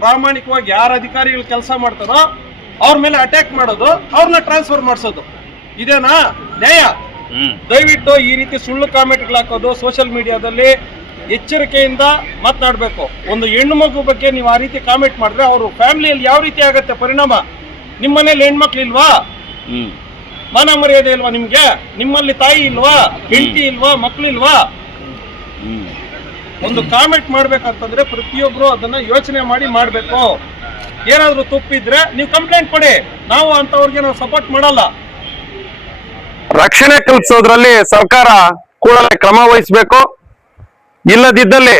ಪ್ರಾಮಾಣಿಕವಾಗಿ ಯಾರ ಅಧಿಕಾರಿಗಳು ಕೆಲಸ ಮಾಡ್ತಾರೋ ಅವ್ರ ಮೇಲೆ ಅಟ್ಯಾಕ್ ಮಾಡೋದು, ಅವ್ರನ್ನ ಟ್ರಾನ್ಸ್ಫರ್ ಮಾಡಿಸೋದು, ಇದೇನಾ ನ್ಯಾಯ? ದಯವಿಟ್ಟು ಈ ರೀತಿ ಸುಳ್ಳು ಕಾಮೆಂಟ್ಗಳು ಹಾಕೋದು ಸೋಷಿಯಲ್ ಮೀಡಿಯಾದಲ್ಲಿ ಎಚ್ಚರಿಕೆಯಿಂದ ಮಾತನಾಡಬೇಕು. ಒಂದು ಹೆಣ್ಣು ಮಗು ಬಗ್ಗೆ ನೀವು ಆ ರೀತಿ ಕಾಮೆಂಟ್ ಮಾಡಿದ್ರೆ ಅವರು ಫ್ಯಾಮಿಲಿಯಲ್ಲಿ ಯಾವ ರೀತಿ ಆಗತ್ತೆ ಪರಿಣಾಮ? ನಿಮ್ಮ ಮನೇಲಿ ಹೆಣ್ಮಕ್ಳು ಇಲ್ವಾ? ಮಾನ ಮರ್ಯಾದೆ ಇಲ್ವಾ ನಿಮ್ಗೆ? ನಿಮ್ಮಲ್ಲಿ ತಾಯಿ ಇಲ್ವಾ? ಹೆಂಡತಿ ಇಲ್ವಾ? ಮಕ್ಳು ಇಲ್ವಾ? ಒಂದು ಕಾಮೆಂಟ್ ಮಾಡ್ಬೇಕಂತಂದ್ರೆ ಪ್ರತಿಯೊಬ್ರು ಅದನ್ನ ಯೋಚನೆ ಮಾಡಿ ಮಾಡ್ಬೇಕು. ಏನಾದ್ರು ತಪ್ಪಿದ್ರೆ ನೀವು ಕಂಪ್ಲೇಂಟ್ ಕೊಡಿ, ನಾವು ಅಂತವ್ರಿಗೆ ನಾವು ಸಪೋರ್ಟ್ ಮಾಡಲ್ಲ. ರಕ್ಷಣೆ ಕಲ್ಪಿಸೋದ್ರಲ್ಲಿ ಸರ್ಕಾರ ಕೂಡಲೇ ಕ್ರಮ ವಹಿಸಬೇಕು. ಇಲ್ಲದಿದ್ದಲ್ಲಿ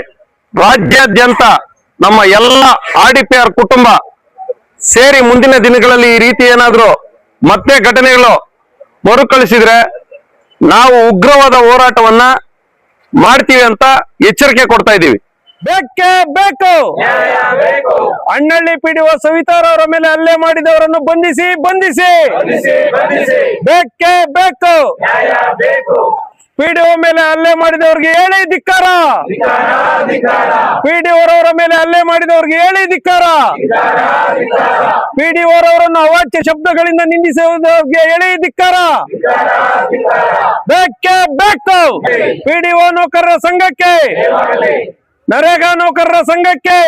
ರಾಜ್ಯಾದ್ಯಂತ ನಮ್ಮ ಎಲ್ಲ RDPR ಕುಟುಂಬ ಸೇರಿ ಮುಂದಿನ ದಿನಗಳಲ್ಲಿ ಈ ರೀತಿ ಏನಾದ್ರು ಮತ್ತೆ ಘಟನೆಗಳು ಮರುಕಳಿಸಿದ್ರೆ ನಾವು ಉಗ್ರವಾದ ಹೋರಾಟವನ್ನ ಮಾಡ್ತೀವಿ ಅಂತ ಎಚ್ಚರಿಕೆ ಕೊಡ್ತಾ ಇದ್ದೀವಿ. ಬೇಕೇ ಬೇಕು, ಅಣ್ಣಳ್ಳಿ PDO ಸವಿತಾರವರ ಮೇಲೆ ಹಲ್ಲೆ ಮಾಡಿದವರನ್ನು ಬಂಧಿಸಿ ಬಂಧಿಸಿ. ಬೇಕೇ ಬೇಕು, PDO ಮೇಲೆ ಹಲ್ಲೆ ಮಾಡಿದವ್ರಿಗೆ ಹೇಳಿ ಧಿಕ್ಕಾರ. PDO ರವರ ಮೇಲೆ ಹಲ್ಲೆ ಮಾಡಿದವ್ರಿಗೆ ಹೇಳಿ ಧಿಕ್ಕಾರ. PDO ರವರನ್ನು ಅವಾಚ್ಯ ಶಬ್ದಗಳಿಂದ ನಿಂದಿಸುವುದಕ್ಕೆ ಹೇಳಿ ಧಿಕ್ಕಾರ. ಬೇಕೇ ಬೇಕು, PDO ನೌಕರರ ಸಂಘಕ್ಕೆ, ನರೇಗಾ ನೌಕರರ ಸಂಘಕ್ಕೆ,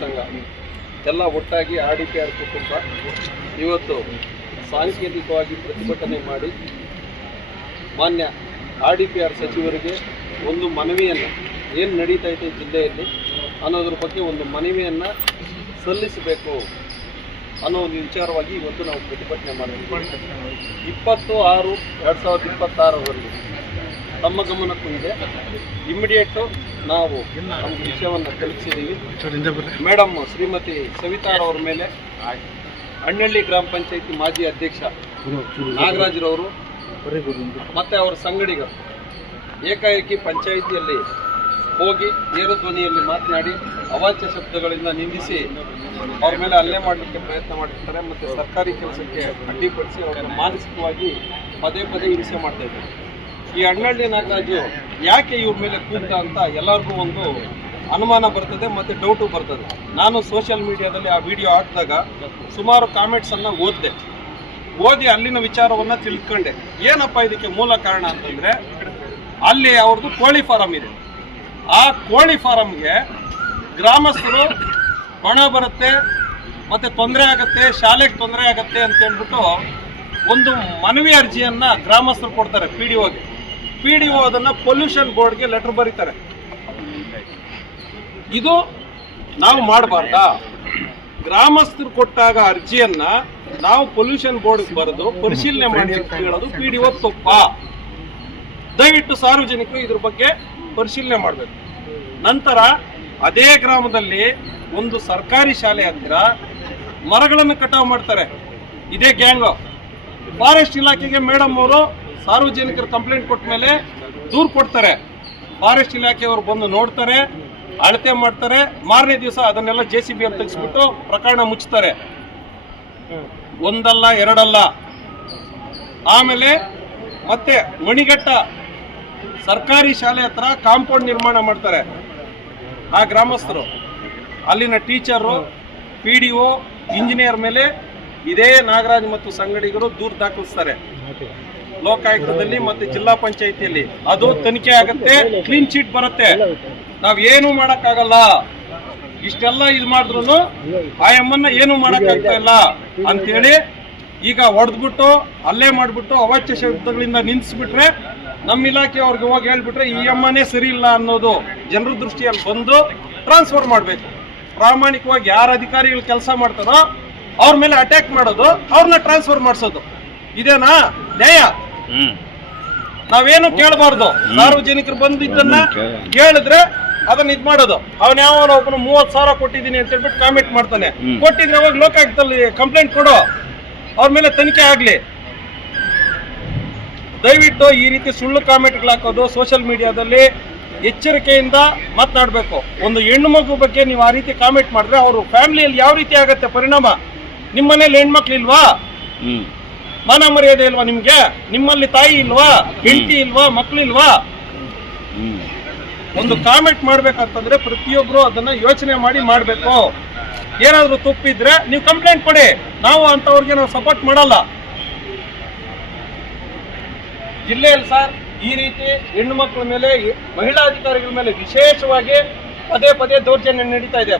ಸಂಘ ಎಲ್ಲ ಒಟ್ಟಾಗಿ RDPR ಕುಟುಂಬ ಇವತ್ತು ಸಾಂಕೇತಿಕವಾಗಿ ಪ್ರತಿಭಟನೆ ಮಾಡಿ ಮಾನ್ಯ RDPR ಸಚಿವರಿಗೆ ಒಂದು ಮನವಿಯನ್ನು, ಏನು ನಡೀತಾ ಇದೆ ಜಿಲ್ಲೆಯಲ್ಲಿ ಅನ್ನೋದ್ರ ಬಗ್ಗೆ ಒಂದು ಮನವಿಯನ್ನು ಸಲ್ಲಿಸಬೇಕು ಅನ್ನೋ ಒಂದು ವಿಚಾರವಾಗಿ ಇವತ್ತು ನಾವು ಪ್ರತಿಭಟನೆ ಮಾಡಿದ್ದೀವಿ. 20/6/2026 ತಮ್ಮ ಗಮನಕ್ಕೂ ಇದೆ. ಇಮಿಡಿಯೇಟು ನಾವು ನಮ್ಮ ವಿಷಯವನ್ನು ತಲುಪಿಸಿದ್ದೀವಿ. ಮೇಡಮ್ ಶ್ರೀಮತಿ ಸವಿತಾರವ್ರ ಮೇಲೆ ಅಣ್ಣಳ್ಳಿ ಗ್ರಾಮ ಪಂಚಾಯತಿ ಮಾಜಿ ಅಧ್ಯಕ್ಷ ನಾಗರಾಜ್ರವರು ಮತ್ತೆ ಅವರ ಸಂಗಡಿಗರು ಏಕಾಏಕಿ ಪಂಚಾಯಿತಿಯಲ್ಲಿ ಹೋಗಿ ಏರು ಧ್ವನಿಯಲ್ಲಿ ಮಾತನಾಡಿ ಅವಾಚ್ಯ ಶಬ್ದಗಳಿಂದ ನಿಂದಿಸಿ ಅವ್ರ ಮೇಲೆ ಹಲ್ಲೆ ಮಾಡಲಿಕ್ಕೆ ಪ್ರಯತ್ನ ಮಾಡಿರ್ತಾರೆ. ಮತ್ತು ಸರ್ಕಾರಿ ಕೆಲಸಕ್ಕೆ ಅಡ್ಡಿಪಡಿಸಿ ಅವರನ್ನು ಮಾನಸಿಕವಾಗಿ ಪದೇ ಪದೇ ಹಿಂಸೆ ಮಾಡ್ತಾ ಇದ್ದಾರೆ. ಈ ಅಣ್ಣಳ್ಳಿ ನಾಗರಾಜು ಯಾಕೆ ಇವ್ರ ಮೇಲೆ ಕೂತ ಅಂತ ಎಲ್ಲರಿಗೂ ಒಂದು ಅನುಮಾನ ಬರ್ತದೆ ಮತ್ತು ಡೌಟು ಬರ್ತದೆ. ನಾನು ಸೋಷಿಯಲ್ ಮೀಡಿಯಾದಲ್ಲಿ ಆ ವಿಡಿಯೋ ಹಾಕಿದಾಗ ಸುಮಾರು ಕಾಮೆಂಟ್ಸನ್ನು ಓದಿ ಅಲ್ಲಿನ ವಿಚಾರವನ್ನು ತಿಳ್ಕೊಂಡೆ. ಏನಪ್ಪ ಇದಕ್ಕೆ ಮೂಲ ಕಾರಣ ಅಂತಂದರೆ, ಅಲ್ಲಿ ಅವ್ರದ್ದು ಕೋಳಿ ಫಾರಂ ಇದೆ. ಆ ಕೋಳಿ ಫಾರಂಗೆ ಗ್ರಾಮಸ್ಥರು ಹಣ ಬರುತ್ತೆ ಮತ್ತು ತೊಂದರೆ ಆಗುತ್ತೆ, ಶಾಲೆಗೆ ತೊಂದರೆ ಆಗುತ್ತೆ ಅಂತ ಹೇಳ್ಬಿಟ್ಟು ಒಂದು ಮನವಿ ಅರ್ಜಿಯನ್ನು ಗ್ರಾಮಸ್ಥರು ಕೊಡ್ತಾರೆ PDOಗೆ. PDO ಅದನ್ನು ಪೊಲ್ಯೂಷನ್ ಬೋರ್ಡ್ಗೆ ಲೆಟರ್ ಬರೀತಾರೆ. ಇದು ನಾವು ಮಾಡಬಾರ್ದಾ? ಗ್ರಾಮಸ್ಥರು ಕೊಟ್ಟಾಗ ಅರ್ಜಿಯನ್ನ ನಾವು ಪೊಲ್ಯೂಷನ್ ಬೋರ್ಡ್ ಬರೆದು ಪರಿಶೀಲನೆ ಮಾಡಿ ಅಂತ ಹೇಳೋದು PDO ತಪ್ಪ? ದಯವಿಟ್ಟು ಸಾರ್ವಜನಿಕರು ಇದ್ರ ಬಗ್ಗೆ ಪರಿಶೀಲನೆ ಮಾಡಬೇಕು. ನಂತರ ಅದೇ ಗ್ರಾಮದಲ್ಲಿ ಒಂದು ಸರ್ಕಾರಿ ಶಾಲೆ ಹತ್ತಿರ ಮರಗಳನ್ನು ಕಟಾವು ಮಾಡ್ತಾರೆ. ಇದೇ ಗ್ಯಾಂಗ್ ಫಾರೆಸ್ಟ್ ಇಲಾಖೆಗೆ ಮೇಡಮ್ ಅವರು ಸಾರ್ವಜನಿಕರು ಕಂಪ್ಲೇಂಟ್ ಕೊಟ್ಟ ಮೇಲೆ ದೂರು ಕೊಡ್ತಾರೆ. ಫಾರೆಸ್ಟ್ ಇಲಾಖೆಯವರು ಬಂದು ನೋಡ್ತಾರೆ, ಅಳತೆ ಮಾಡ್ತಾರೆ. ಮಾರನೇ ದಿವಸ ಅದನ್ನೆಲ್ಲ JCB ಅಂತ ತೆಗೆಸ್ಬಿಟ್ಟು ಪ್ರಕರಣ ಮುಚ್ಚುತ್ತಾರೆ. ಒಂದಲ್ಲ ಎರಡಲ್ಲ. ಆಮೇಲೆ ಮತ್ತೆ ಮಣಿಘಟ್ಟ ಸರ್ಕಾರಿ ಶಾಲೆ ಹತ್ರ ಕಾಂಪೌಂಡ್ ನಿರ್ಮಾಣ ಮಾಡ್ತಾರೆ ಆ ಗ್ರಾಮಸ್ಥರು. ಅಲ್ಲಿನ ಟೀಚರು, PDO, ಇಂಜಿನಿಯರ್ ಮೇಲೆ ಇದೇ ನಾಗರಾಜ್ ಮತ್ತು ಸಂಗಡಿಗರು ದೂರು ದಾಖಲಿಸ್ತಾರೆ ಲೋಕಾಯುಕ್ತದಲ್ಲಿ ಮತ್ತು ಜಿಲ್ಲಾ ಪಂಚಾಯಿತಿಯಲ್ಲಿ. ಅದು ತನಿಖೆ ಆಗುತ್ತೆ, ಕ್ಲೀನ್ ಚೀಟ್ ಬರುತ್ತೆ. ನಾವೇನು ಮಾಡೋಕ್ಕಾಗಲ್ಲ. ಇಷ್ಟೆಲ್ಲ ಇದು ಮಾಡಿದ್ರು ಆ ಎಮ್ಮನ್ನ ಏನು ಮಾಡೋಕ್ಕಾಗ್ತಾ ಇಲ್ಲ ಅಂತೇಳಿ ಈಗ ಹೊಡೆದ್ಬಿಟ್ಟು ಹಲ್ಲೆ ಮಾಡಿಬಿಟ್ಟು ಅವಾಚ್ಯ ಶಬ್ದಗಳಿಂದ ನಿಲ್ಲಿಸ್ಬಿಟ್ರೆ, ನಮ್ಮ ಇಲಾಖೆಯವ್ರಿಗೆ ಹೋಗಿ ಹೇಳ್ಬಿಟ್ರೆ ಈ ಎಮ್ಮನೇ ಸರಿ ಇಲ್ಲ ಅನ್ನೋದು ಜನರ ದೃಷ್ಟಿಯಲ್ಲಿ ಬಂದು ಟ್ರಾನ್ಸ್ಫರ್ ಮಾಡಬೇಕು. ಪ್ರಾಮಾಣಿಕವಾಗಿ ಯಾರ ಅಧಿಕಾರಿಗಳು ಕೆಲಸ ಮಾಡ್ತಾರೋ ಅವ್ರ ಮೇಲೆ ಅಟ್ಯಾಕ್ ಮಾಡೋದು, ಅವ್ರನ್ನ ಟ್ರಾನ್ಸ್ಫರ್ ಮಾಡಿಸೋದು, ಇದೇನಾ ನ್ಯಾಯ? ನಾವೇನು ಕೇಳಬಾರ್ದು. ಸಾರ್ವಜನಿಕರು ಬಂದಿದ್ದನ್ನ ಕೇಳಿದ್ರೆ ಅದನ್ನ ಇದ್ ಮಾಡೋದು. ಅವನ್ ಯಾವ ಒಬ್ಬನು 30,000 ಕೊಟ್ಟಿದ್ದೀನಿ ಅಂತ ಹೇಳ್ಬಿಟ್ಟು ಕಾಮೆಂಟ್ ಮಾಡ್ತಾನೆ. ಕೊಟ್ಟಿದ್ರೆ ಅವಾಗ ಲೋಕಾಯುಕ್ತದಲ್ಲಿ ಕಂಪ್ಲೇಂಟ್ ಕೊಡು, ಅವ್ರ ಮೇಲೆ ತನಿಖೆ ಆಗ್ಲಿ. ದಯವಿಟ್ಟು ಈ ರೀತಿ ಸುಳ್ಳು ಕಾಮೆಂಟ್ಗಳು ಹಾಕೋದು ಸೋಷಿಯಲ್ ಮೀಡಿಯಾದಲ್ಲಿ ಎಚ್ಚರಿಕೆಯಿಂದ ಮಾತನಾಡಬೇಕು. ಒಂದು ಹೆಣ್ಣು ಮಗು ಬಗ್ಗೆ ನೀವು ಆ ರೀತಿ ಕಾಮೆಂಟ್ ಮಾಡಿದ್ರೆ ಅವರು ಫ್ಯಾಮಿಲಿಯಲ್ಲಿ ಯಾವ ರೀತಿ ಆಗತ್ತೆ ಪರಿಣಾಮ? ನಿಮ್ಮ ಮನೇಲಿ ಹೆಣ್ಮಕ್ಳು ಇಲ್ವಾ? ಮಾನ ಮರ್ಯಾದೆ ಇಲ್ವಾ ನಿಮ್ಗೆ? ನಿಮ್ಮಲ್ಲಿ ತಾಯಿ ಇಲ್ವಾ? ಹೆಂಡತಿ ಇಲ್ವಾ? ಮಕ್ಳು ಇಲ್ವಾ? ಒಂದು ಕಾಮೆಂಟ್ ಮಾಡ್ಬೇಕಂತಂದ್ರೆ ಪ್ರತಿಯೊಬ್ರು ಅದನ್ನ ಯೋಚನೆ ಮಾಡಿ ಮಾಡ್ಬೇಕು. ಏನಾದ್ರು ತಪ್ಪಿದ್ರೆ ನೀವು ಕಂಪ್ಲೇಂಟ್ ಕೊಡಿ, ನಾವು ಅಂತವ್ರಿಗೆ ನಾವು ಸಪೋರ್ಟ್ ಮಾಡಲ್ಲ. ಜಿಲ್ಲೆಯಲ್ಲಿ ಸರ್ ಈ ರೀತಿ ಹೆಣ್ಣು ಮಕ್ಕಳ ಮೇಲೆ, ಮಹಿಳಾ ಅಧಿಕಾರಿಗಳ ಮೇಲೆ ವಿಶೇಷವಾಗಿ ಪದೇ ಪದೇ ದೌರ್ಜನ್ಯ ನಡೀತಾ ಇದೆ.